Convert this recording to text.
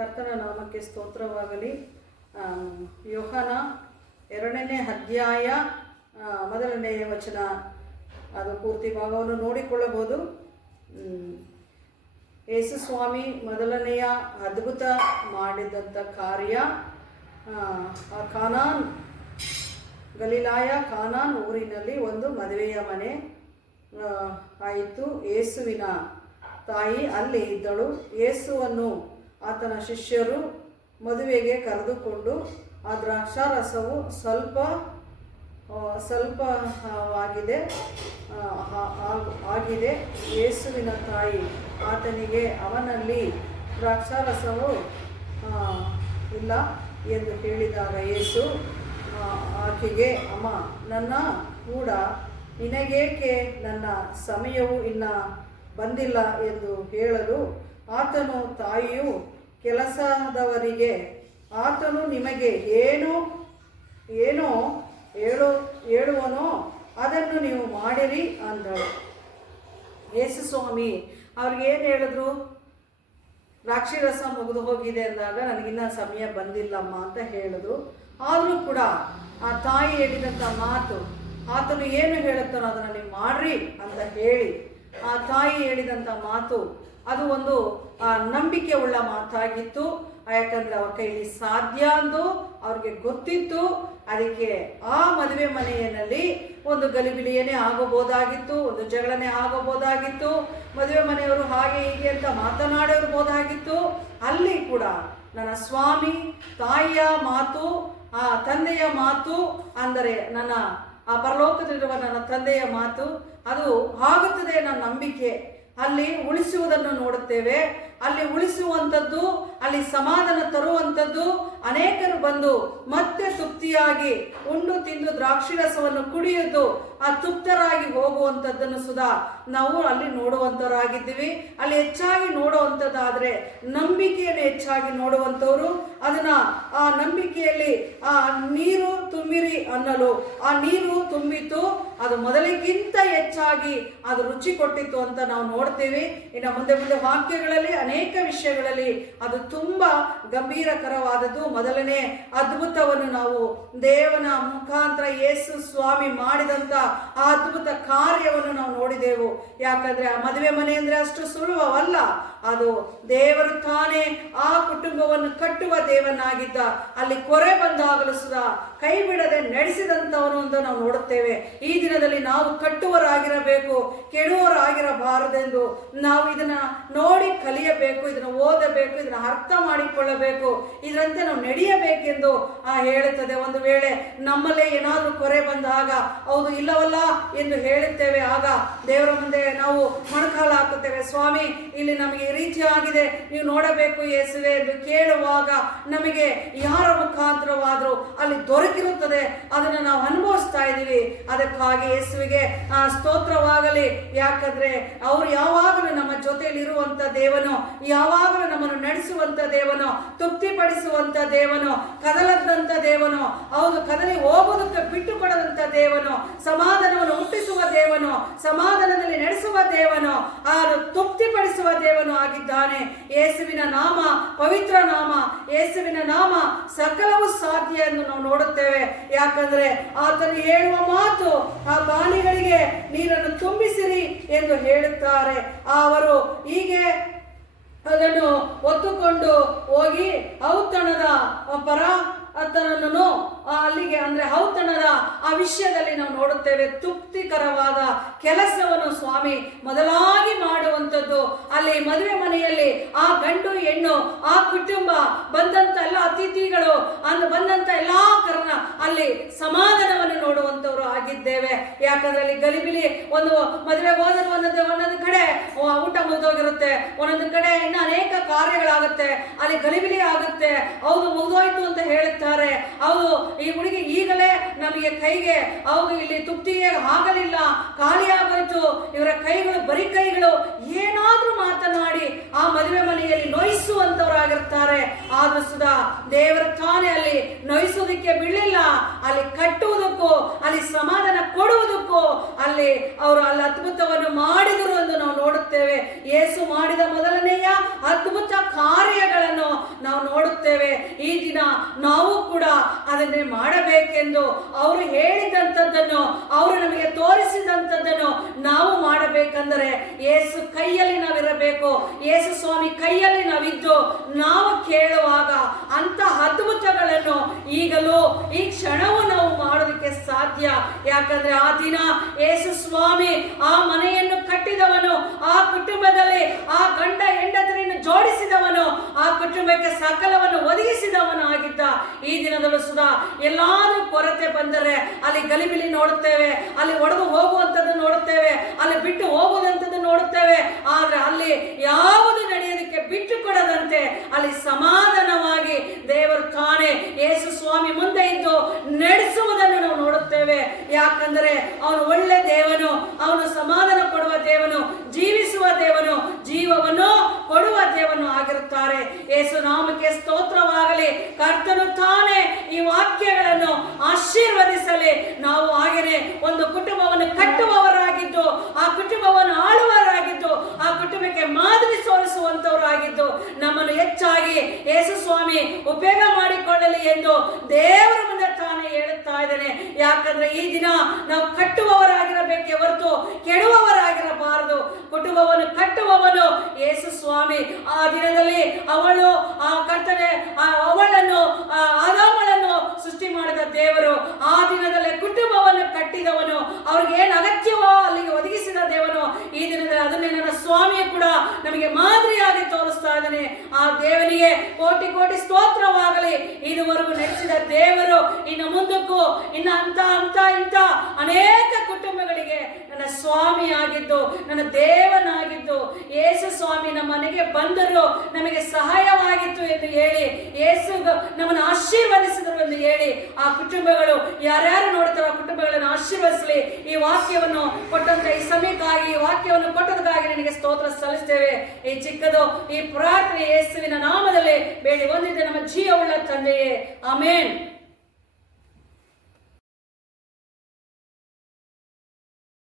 ಕರ್ತನ ನಾಮಕ್ಕೆ ಸ್ತೋತ್ರವಾಗಲಿ. ಯೋಹಾನ 2ನೇ ಅಧ್ಯಾಯ 1ನೇ ವಚನ, ಅದು ಪೂರ್ತಿ ಭಾಗವನ್ನು ನೋಡಿಕೊಳ್ಳಬಹುದು. ಯೇಸು ಸ್ವಾಮಿ ಮೊದಲನೆಯ ಅದ್ಭುತ ಮಾಡಿದಂಥ ಕಾರ್ಯ ಕಾನಾನ್, ಗಲಿಲಾಯ ಕಾನಾನ್ ಊರಿನಲ್ಲಿ ಒಂದು ಮದುವೆಯ ಮನೆ ಆಯಿತು. ಯೇಸುವಿನ ತಾಯಿ ಅಲ್ಲಿ ಇದ್ದಳು. ಯೇಸುವನ್ನು ಆತನ ಶಿಷ್ಯರು ಮದುವೆಗೆ ಕರೆದುಕೊಂಡು ಆ ದ್ರಾಕ್ಷಾರಸವು ಆಗಿದೆ. ಯೇಸುವಿನ ತಾಯಿ ಆತನಿಗೆ, ಅವನಲ್ಲಿ ದ್ರಾಕ್ಷಾರಸವು ಇಲ್ಲ ಎಂದು ಹೇಳಿದಾಗ ಯೇಸು ಆಕೆಗೆ, ಅಮ್ಮ, ನನ್ನ ಕೂಡ ನಿನಗೇಕೆ, ನನ್ನ ಸಮಯವು ಇನ್ನು ಬಂದಿಲ್ಲ ಎಂದು ಹೇಳಲು, ಆತನು ತಾಯಿಯು ಕೆಲಸದವರಿಗೆ, ಆತನು ನಿಮಗೆ ಏನೋ ಹೇಳುವನೋ ಅದನ್ನು ನೀವು ಮಾಡಿರಿ ಅಂದಳು. ಯೇಸು ಸ್ವಾಮಿ ಅವ್ರಿಗೆ ಏನು ಹೇಳಿದ್ರು? ದ್ರಾಕ್ಷಿ ರಸ ಮುಗಿದು ಹೋಗಿದೆ ಅಂದಾಗ, ನನಗಿನ್ನ ಸಮಯ ಬಂದಿಲ್ಲಮ್ಮ ಅಂತ ಹೇಳಿದ್ರು. ಆದರೂ ಕೂಡ ಆ ತಾಯಿ ಹೇಳಿದಂಥ ಮಾತು, ಆತನು ಏನು ಹೇಳುತ್ತಾನೋ ಅದನ್ನು ನೀವು ಮಾಡ್ರಿ ಅಂತ ಹೇಳಿ ಆ ತಾಯಿ ಹೇಳಿದಂಥ ಮಾತು, ಅದು ಒಂದು ನಂಬಿಕೆ ಉಳ್ಳ ಮಾತಾಗಿತ್ತು. ಯಾಕಂದರೆ ಅವ್ರ ಕೈಲಿ ಸಾಧ್ಯ ಅಂದು ಅವ್ರಿಗೆ ಗೊತ್ತಿತ್ತು. ಅದಕ್ಕೆ ಆ ಮದುವೆ ಮನೆಯಲ್ಲಿ ಒಂದು ಗಲಿಬಿಲಿಯೇ ಆಗಬಹುದಾಗಿತ್ತು, ಒಂದು ಜಗಳನೆ ಆಗಬಹುದಾಗಿತ್ತು, ಮದುವೆ ಮನೆಯವರು ಹಾಗೆ ಹೀಗೆ ಅಂತ ಮಾತನಾಡಿರ್ಬೋದಾಗಿತ್ತು. ಅಲ್ಲಿ ಕೂಡ ನನ್ನ ಸ್ವಾಮಿ ತಾಯಿಯ ಮಾತು, ಆ ತಂದೆಯ ಮಾತು, ಅಂದರೆ ನನ್ನ ಆ ಪರಲೋಕದಲ್ಲಿರುವ ನನ್ನ ತಂದೆಯ ಮಾತು, ಅದು ಆಗುತ್ತದೆ ನನ್ನ ನಂಬಿಕೆ. ಅಲ್ಲಿ ಉಳಿಸುವುದನ್ನು ನೋಡುತ್ತೇವೆ. ಅಲ್ಲಿ ಉಳಿಸುವಂಥದ್ದು, ಅಲ್ಲಿ ಸಮಾಧಾನ ತರುವಂಥದ್ದು, ಅನೇಕರು ಬಂದು ಮತ್ತೆ ತೃಪ್ತಿಯಾಗಿ ಉಂಡು ತಿಂದು ದ್ರಾಕ್ಷಿರಸವನ್ನು ಕುಡಿಯೋದು, ಆ ತೃಪ್ತರಾಗಿ ಹೋಗುವಂಥದ್ದನ್ನು ಸುಧಾ ನಾವು ಅಲ್ಲಿ ನೋಡುವಂಥವರಾಗಿದ್ದೀವಿ. ಅಲ್ಲಿ ಹೆಚ್ಚಾಗಿ ನೋಡುವಂಥದ್ದಾದರೆ ನಂಬಿಕೆಯನ್ನು ಹೆಚ್ಚಾಗಿ ನೋಡುವಂಥವ್ರು. ಅದನ್ನು ಆ ನಂಬಿಕೆಯಲ್ಲಿ ಆ ನೀರು ತುಂಬಿರಿ ಅನ್ನಲು ಆ ನೀರು ತುಂಬಿತು, ಅದು ಮೊದಲಿಗಿಂತ ಹೆಚ್ಚಾಗಿ ಅದು ರುಚಿ ಕೊಟ್ಟಿತ್ತು ಅಂತ ನಾವು ನೋಡ್ತೀವಿ. ಇನ್ನು ಮುಂದೆ ವಾಕ್ಯಗಳಲ್ಲಿ ಅನೇಕ ವಿಷಯಗಳಲ್ಲಿ ಅದು ತುಂಬ ಗಂಭೀರಕರವಾದದ್ದು. ಮೊದಲನೇ ಅದ್ಭುತವನ್ನು ನಾವು ದೇವನ ಮುಖಾಂತರ ಯೇಸು ಸ್ವಾಮಿ ಮಾಡಿದಂಥ ಆ ಅದ್ಭುತ ಕಾರ್ಯವನ್ನು ನಾವು ನೋಡಿದೆವು. ಯಾಕಂದ್ರೆ ಆ ಮದುವೆ ಮನೆ ಅಂದರೆ ಅಷ್ಟು ಸುಲಭವಲ್ಲ. ಅದು ದೇವರು ತಾನೇ ಆ ಕುಟುಂಬವನ್ನು ಕಟ್ಟುವ ದೇವನಾಗಿದ್ದ. ಅಲ್ಲಿ ಕೊರೆ ಬಂದಾಗಲೂ ಸುಧಾ ಕೈ ಬಿಡದೆ ನಡೆಸಿದಂಥವನು ಅಂತ ನಾವು ನೋಡುತ್ತೇವೆ. ಈ ದಿನದಲ್ಲಿ ನಾವು ಕಟ್ಟುವರಾಗಿರಬೇಕು, ಕೆಡುವರಾಗಿರಬಾರದೆಂದು ನಾವು ಇದನ್ನ ನೋಡಿ ಕಲಿಯಬೇಕು, ಇದನ್ನು ಓದಬೇಕು, ಇದನ್ನು ಅರ್ಥ ಮಾಡಿಕೊಳ್ಳಬೇಕು, ಇದರಂತೆ ನಾವು ನಡೆಯಬೇಕೆಂದು ಹೇಳುತ್ತದೆ. ಒಂದು ವೇಳೆ ನಮ್ಮಲ್ಲೇ ಏನಾದರೂ ಕೊರೆ ಬಂದಾಗ ಹೌದು ಇಲ್ಲವಲ್ಲ ಎಂದು ಹೇಳುತ್ತೇವೆ. ಆಗ ದೇವರ ಮುಂದೆ ನಾವು ಮೊಣಕಾಲು ಹಾಕುತ್ತೇವೆ. ಸ್ವಾಮಿ, ಇಲ್ಲಿ ನಮಗೆ ಈ ರೀತಿ ಆಗಿದೆ, ನೀವು ನೋಡಬೇಕು ಯೇಸುವೆ ಎಂದು ಕೇಳುವಾಗ ನಮಗೆ ಯಾರ ಮುಖಾಂತರವಾದರೂ ಅಲ್ಲಿ ದೊರಕಿರುತ್ತದೆ. ಅದನ್ನು ನಾವು ಅನುಭವಿಸ್ತಾ ಇದ್ದೀವಿ. ಅದಕ್ಕಾಗಿ ಯೇಸುವಿಗೆ ಸ್ತೋತ್ರವಾಗಲಿ. ಯಾಕಂದ್ರೆ ಅವರು ಯಾವಾಗಲೂ ನಮ್ಮ ಜೊತೆಯಲ್ಲಿ ಇರುವಂತ ದೇವನು, ಯಾವಾಗಲೂ ನಮ್ಮನ್ನು ನಡೆಸುವಂತ ದೇವನು, ತೃಪ್ತಿಪಡಿಸುವಂತ ದೇವನು, ಕದಲದಂತ ದೇವನು, ಹೌದು ಕದಲಿ ಹೋಗುವುದಕ್ಕೆ ಬಿಟ್ಟು ಕೊಡದಂತ ದೇವನು, ಸಮಾಧಾನವನ್ನು ಹುಟ್ಟಿಸುವ ದೇವನು, ಸಮಾಧಾನದಲ್ಲಿ ನಡೆಸುವ ದೇವನು, ಅದು ತೃಪ್ತಿಪಡಿಸುವ ದೇವನು ಆಗಿದ್ದಾನೆ. ಯೇಸುವಿನ ನಾಮ ಪವಿತ್ರ ನಾಮ, ಯೇಸುವಿನ ನಾಮ ಸಕಲವೂ ಸಾಧ್ಯ ಎಂದು ನಾವು ನೋಡುತ್ತೇವೆ. ಯಾಕಂದ್ರೆ ಆತನು ಹೇಳುವ ಮಾತು, ಆ ಬಾನಿಗಳಿಗೆ ನೀರನ್ನು ತುಂಬಿಸಿರಿ ಎಂದು ಹೇಳುತ್ತಾರೆ. ಅವರು ಹೀಗೆ ಅದನ್ನು ಹೊತ್ತುಕೊಂಡು ಹೋಗಿ ಔತಣದ ಅಲ್ಲಿಗೆ ಅಂದ್ರೆ ಔತಣದ ಆ ವಿಷಯದಲ್ಲಿ ನಾವು ನೋಡುತ್ತೇವೆ. ತೃಪ್ತಿಕರವಾದ ಕೆಲಸವನ್ನು ಸ್ವಾಮಿ ಮೊದಲಾಗಿ ಮಾಡುವಂಥದ್ದು. ಅಲ್ಲಿ ಮದುವೆ ಮನೆಯಲ್ಲಿ ಆ ಗಂಡು ಹೆಣ್ಣು, ಆ ಕುಟುಂಬ, ಬಂದಂತ ಎಲ್ಲ ಅತಿಥಿಗಳು, ಬಂದಂತ ಎಲ್ಲಾ ಕಾರಣ ಅಲ್ಲಿ ಸಮಾಧಾನವನ್ನು ನೋಡುವಂಥವ್ರು ಆಗಿದ್ದೇವೆ. ಯಾಕಂದ್ರೆ ಅಲ್ಲಿ ಗಲಿಬಿಲಿ, ಒಂದು ಮದುವೆ ಹೋದರೂ ಒಂದೊಂದು ಕಡೆ ಊಟ ಮುಗಿದೋಗಿರುತ್ತೆ, ಒಂದೊಂದು ಕಡೆ ಇನ್ನು ಅನೇಕ ಕಾರ್ಯಗಳಾಗುತ್ತೆ, ಅಲ್ಲಿ ಗಲಿಬಿಲಿ ಆಗುತ್ತೆ. ಹೌದು ಮುಗಿದೋಯ್ತು ಅಂತ ಹೇಳುತ್ತಾರೆ. ಹೌದು ಈ ಹುಡುಗಿ ಈಗಲೇ ನಮಗೆ ಕೈಗೆ ಹೌದು ಇಲ್ಲಿ ತೃಪ್ತಿಗೆ ಆಗಲಿಲ್ಲ, ಖಾಲಿ ಆಗೋಯ್ತು, ಇವರ ಕೈಗಳು ಬರೀ ಕೈಗಳು, ಏನಾದ್ರೂ ಮಾತನಾಡಿ ಆ ಮದುವೆ ಮನೆಯಲ್ಲಿ ನೋಯಿಸುವಂತವರಾಗಿರ್ತಾರೆ. ಆದ್ರೂ ಸುಧಾ ದೇವರ ತಾನೇ ಅಲ್ಲಿ ನೋಯಿಸೋದಕ್ಕೆ ಬಿಡಲಿಲ್ಲ. ಅಲ್ಲಿ ಕಟ್ಟುವುದಕ್ಕೂ, ಅಲ್ಲಿ ಸಮಾಧಾನ ಕೊಡುವುದಕ್ಕೂ ಅಲ್ಲಿ ಅದ್ಭುತವನ್ನು ಮಾಡಿದರು ಎಂದು ನಾವು ನೋಡುತ್ತೇವೆ. ಯೇಸು ಮಾಡಿದ ಮೊದಲನೆಯ ಅದ್ಭುತ ಕಾರ್ಯಗಳನ್ನು ನಾವು ನೋಡುತ್ತೇವೆ. ಈ ದಿನ ನಾವು ಕೂಡ ಅದನ್ನೇ ಮಾಡಬೇಕೆಂದು ಅವರು ಹೇಳಿದಂಥದ್ದನ್ನು, ಅವರು ನಮಗೆ ತೋರಿಸಿದಂಥದ್ದನ್ನು ನಾವು ಮಾಡಬೇಕಂದರೆ ಯೇಸು ಕೈಯಲ್ಲಿ ನಾವಿರಬೇಕು. ಯೇಸು ಸ್ವಾಮಿ ಕೈಯಲ್ಲಿ ನಾವಿದ್ದು ನಾವು ಕೇಳುವಾಗ ಅಂತ ಅದ್ಭುತಗಳನ್ನು ಈಗಲೂ ಈ ಕ್ಷಣವೂ ನಾವು ಮಾಡೋದಕ್ಕೆ ಸಾಧ್ಯ. ಯಾಕಂದ್ರೆ ಆ ದಿನ ಯೇಸು ಸ್ವಾಮಿ ಆ ಮನೆಯನ್ನು ಕಟ್ಟಿದವನು, ಆ ಕುಟುಂಬದಲ್ಲಿ ಆ ಗಂಡ ಹೆಂಡತಿಯನ್ನು ಜೋಡಿಸಿದವನು, ಆ ಕುಟುಂಬಕ್ಕೆ ಸಕಲವನ್ನು ಒದಗಿಸಿದವನು ಆಗಿದ್ದ. ಈ ದಿನದಲ್ಲೂ ಸುಧಾ ಎಲ್ಲಾದ್ರೂ ಕೊರತೆ ಬಂದರೆ ಅಲ್ಲಿ ಗಲಿಬಿಲಿ ನೋಡುತ್ತೇವೆ, ಅಲ್ಲಿ ಒಡೆದು ಹೋಗುವಂಥದ್ದು ನೋಡುತ್ತೇವೆ, ಅಲ್ಲಿ ಬಿಟ್ಟು ಹೋಗುವಂಥದ್ದು ನೋಡುತ್ತೇವೆ. ಆದ್ರೆ ಅಲ್ಲಿ ಯಾವುದು ನಡೆಯೋದಕ್ಕೆ ಬಿಟ್ಟು ಕೊಡದಂತೆ ಅಲ್ಲಿ ಸಮಾಧಾನವಾಗಿ ದೇವರು ತಾನೇ ಯೇಸು ಸ್ವಾಮಿ ಮುಂದೆ ಇದ್ದು ನಡೆಸುವುದನ್ನು ನಾವು ನೋಡುತ್ತೇವೆ. ಯಾಕಂದರೆ ಅವನು ಒಳ್ಳೆ ದೇವನು, ಅವನು ಸಮಾಧಾನ ಕೊಡುವ ದೇವನು, ಜೀವಿಸುವ ದೇವನು, ಜೀವವನ್ನು ಕೊಡುವ ದೇವನು ಆಗಿರುತ್ತಾರೆ. ಯೇಸು ನಾಮಕ್ಕೆ ಸ್ತೋತ್ರವಾಗಲಿ. ಕರ್ತನು ತಾನೇ ಈ ವಾಕ್ಯಗಳನ್ನು ಆಶೀರ್ವದಿಸಲಿ. ನಾವು ಹಾಗೆಯೇ ಒಂದು ಕುಟುಂಬವನ್ನು ಕಟ್ಟುವವರಾಗಿದ್ದು, ಆ ಕುಟುಂಬವನ್ನು ಆಳುವವರಾಗಿದ್ದು, ಆ ಕುಟುಂಬಕ್ಕೆ ಮಾದರಿ ತೋರಿಸುವಂತವರಾಗಿದ್ದು ನಮ್ಮನ್ನು ಹೆಚ್ಚಾಗಿ ಯೇಸು ಸ್ವಾಮಿ ಉಪಯೋಗ ಮಾಡಿಕೊಳ್ಳಲಿ ಎಂದು ದೇವರ ಮುಂದೆ ತಾನೇ ಹೇಳುತ್ತಾ ಇದ್ದೇನೆ. ಯಾಕಂದ್ರೆ ಈ ದಿನ ನಾವು ಕಟ್ಟುವವರಾಗಿರಬೇಕೇ ಹೊರತು ಕೆಡುವವರಾಗಿರಬಾರದು. ಕುಟುಂಬವನ್ನು ಕಟ್ಟುವವನು ಯೇಸು ಸ್ವಾಮಿ. ಆ ದಿನದಲ್ಲಿ ಅವಳು ಆ ಕರ್ತನೆ ಅವಳನ್ನು ಆದಾಮಳನ್ನು ಸೃಷ್ಟಿ ಮಾಡಿದ ದೇವರು. ಆ ದಿನದಲ್ಲಿ ಕುಟುಂಬವನ್ನು ಕಟ್ಟಿದವನು, ಅವ್ರಿಗೆ ಏನು ಅಗತ್ಯವೋ ಅಲ್ಲಿಗೆ ಒದಗಿಸಿದ ದೇವನು. ಈ ದಿನದಲ್ಲಿ ಅದನ್ನೇ ನನ್ನ ಸ್ವಾಮಿಯು ಕೂಡ ನಮಗೆ ಮಾದರಿಯಾಗಿ ತೋರಿಸ್ತಾ ಇದ್ದಾನೆ. ಆ ದೇವನಿಗೆ ಕೋಟಿ ಕೋಟಿ ಸ್ತೋತ್ರವಾಗಲಿ. ಇದುವರೆಗೂ ನಡೆಸಿದ ದೇವರು ಇನ್ನು ಮುಂದಕ್ಕೂ ಇನ್ನು ಇಂಥ ಅನೇಕ ಕುಟುಂಬಗಳಿಗೆ ನನ್ನ ಸ್ವಾಮಿ ಆಗಿದ್ದು, ನನ್ನ ದೇವನಾಗಿದ್ದು, ಯೇಸು ಸ್ವಾಮಿ ನಮ್ಮ ಮನೆಗೆ ಬಂದರು, ನಮಗೆ ಸಹಾಯವಾಗಿತ್ತು ಎಂದು ಹೇಳಿ, ಯೇಸು ನಮ್ಮನ್ನು ಆಶೀರ್ವದಿಸಿದರು ಎಂದು ಹೇಳಿ, ಆ ಕುಟುಂಬಗಳು ಯಾರ್ಯಾರು ನೋಡ್ತಾರೋ ಆ ಕುಟುಂಬಗಳನ್ನು ಆಶೀರ್ವದಿಸಲಿ. ಈ ವಾಕ್ಯವನ್ನು ಕೊಟ್ಟಂತ ಈ ಸಮಯಕ್ಕಾಗಿ, ಈ ವಾಕ್ಯವನ್ನು ಕೊಟ್ಟದಕ್ಕಾಗಿ ನಿನಗೆ ಸ್ತೋತ್ರ ಸಲ್ಲಿಸ್ತೇವೆ. ಈ ಚಿಕ್ಕದು ಈ ಪ್ರಾರ್ಥನೆ ಯೇಸುವಿನ ನಾಮದಲ್ಲಿ ಬೇಡಿ ಹೊಂದಿದ್ದೆ ನಮ್ಮ ಜೀವವುಳ್ಳ ತಂದೆಯೇ, ಆಮೇನ್.